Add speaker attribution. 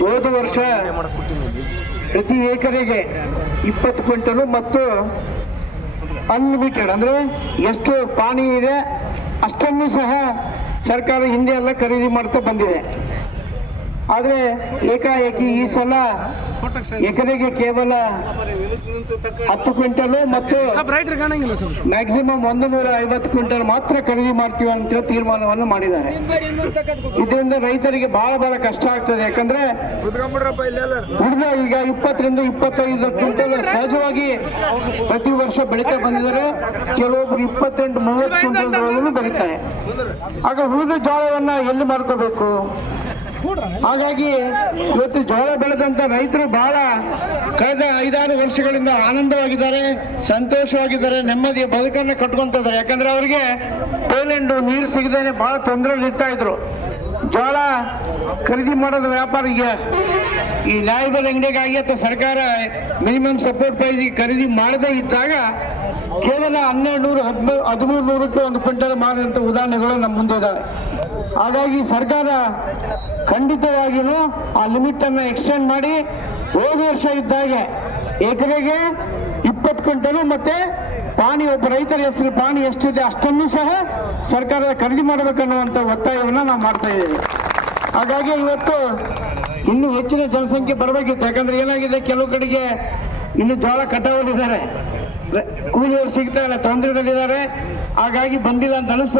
Speaker 1: ಹೋದ ವರ್ಷ ಪ್ರತಿ ಎಕರೆಗೆ ಇಪ್ಪತ್ತು ಕ್ವಿಂಟಲು ಮತ್ತು ಅನ್ಲಿಮಿಟೆಡ್ ಅಂದ್ರೆ ಎಷ್ಟು ಪಾನಿ ಇದೆ, ಅಷ್ಟನ್ನು ಸಹ ಸರ್ಕಾರ ಹಿಂದೆ ಎಲ್ಲ ಖರೀದಿ ಮಾಡ್ತಾ ಬಂದಿದೆ. ಆದರೆ ಏಕಾಏಕಿ ಈ ಸಲ ಎಕರೆಗೆ ಕೇವಲ ಹತ್ತು ಕ್ವಿಂಟಲ್ ಮತ್ತು ಮ್ಯಾಕ್ಸಿಮಮ್ ಒಂದು ನೂರ ಐವತ್ತು ಕ್ವಿಂಟಲ್ ಮಾತ್ರ ಖರೀದಿ ಮಾಡ್ತೀವಿ ಅಂತ ತೀರ್ಮಾನವನ್ನು ಮಾಡಿದ್ದಾರೆ. ಇದರಿಂದ ರೈತರಿಗೆ ಬಹಳ ಬಹಳ ಕಷ್ಟ ಆಗ್ತದೆ. ಯಾಕಂದ್ರೆ ಉಳಿದ ಈಗ ಇಪ್ಪತ್ತರಿಂದ ಇಪ್ಪತ್ತೈದು ಕ್ವಿಂಟಲ್ ಸಹಜವಾಗಿ ಪ್ರತಿ ವರ್ಷ ಬೆಳೀತಾ ಬಂದಿದ್ದಾರೆ. ಕೆಲವೊಬ್ರು ಇಪ್ಪತ್ತೆಂಟು ಮೂವತ್ತು ಕ್ವಿಂಟಲ್ ಬೆಳೀತಾರೆ. ಆಗ ಉಳಿದ ಜೋಳವನ್ನ ಎಲ್ಲಿ ಮಾರ್ಕೋಬೇಕು? ಹಾಗಾಗಿ ಇವತ್ತು ಜೋಳ ಬೆಳೆದಂತ ರೈತರು ಬಹಳ ಕಳೆದ ಐದಾರು ವರ್ಷಗಳಿಂದ ಆನಂದವಾಗಿದ್ದಾರೆ, ಸಂತೋಷವಾಗಿದ್ದಾರೆ, ನೆಮ್ಮದಿಯ ಬದುಕನ್ನು ಕಟ್ಕೊಂತ ಇದ್ದಾರೆ. ಯಾಕಂದ್ರೆ ಅವರಿಗೆ ಪೋಲೆಂಡು ನೀರು ಸಿಗದೇನೆ ಬಹಳ ತೊಂದರೆ ಇರ್ತಾ ಇದ್ರು. ಜೋಳ ಖರೀದಿ ಮಾಡೋದು ವ್ಯಾಪಾರಿಗೆ ಈ ನ್ಯಾಯಬೆಲೆ ಅಂಗಡಿಗಾಗಿ ಅಥವಾ ಸರ್ಕಾರ ಮಿನಿಮಮ್ ಸಪೋರ್ಟ್ ಪ್ರೈಸ್ ಖರೀದಿ ಮಾಡದೇ ಇದ್ದಾಗ ಕೇವಲ ಹನ್ನೆರಡು ನೂರು ಹದಿಮೂರು ನೂರಕ್ಕೆ ಒಂದು ಕ್ವಿಂಟಲ್ ಮಾರಿದಂಥ ಉದಾಹರಣೆಗಳು ನಮ್ಮ ಮುಂದೆ ಹಾಗಾಗಿ ಸರ್ಕಾರ ಖಂಡಿತವಾಗಿಯೂ ಆ ಲಿಮಿಟ್ ಅನ್ನ ಎಕ್ಸ್ಟೆಂಡ್ ಮಾಡಿ ಹೋದ ವರ್ಷ ಇದ್ದಾಗೆ ಎಕರೆಗೆ ಇಪ್ಪತ್ತು ಕ್ವಿಂಟಲು ಮತ್ತೆ ಪಾಣಿ, ಒಬ್ಬ ರೈತರ ಹೆಸರು ಪಾಣಿ ಎಷ್ಟಿದೆ ಅಷ್ಟನ್ನು ಸಹ ಸರ್ಕಾರ ಖರೀದಿ ಮಾಡಬೇಕನ್ನುವಂತ ಒತ್ತಾಯವನ್ನು ನಾವು ಮಾಡ್ತಾ ಇದ್ದೀವಿ. ಹಾಗಾಗಿ ಇವತ್ತು ಇನ್ನೂ ಹೆಚ್ಚಿನ ಜನಸಂಖ್ಯೆ ಬರಬೇಕಿತ್ತು. ಯಾಕಂದ್ರೆ ಏನಾಗಿದೆ? ಕೆಲವು ಕಡೆಗೆ ಇನ್ನು ಜೋಳ ಕಟಾವಲ್ಲಿದ್ದಾರೆ. ಕೂಲಿಯವರು ಸಿಗ್ತಾ ಇಲ್ಲ, ತೊಂದರೆದಲ್ಲಿದ್ದಾರೆ. ಹಾಗಾಗಿ ಬಂದಿಲ್ಲ ಅಂತ ಅನಿಸ್ತದೆ.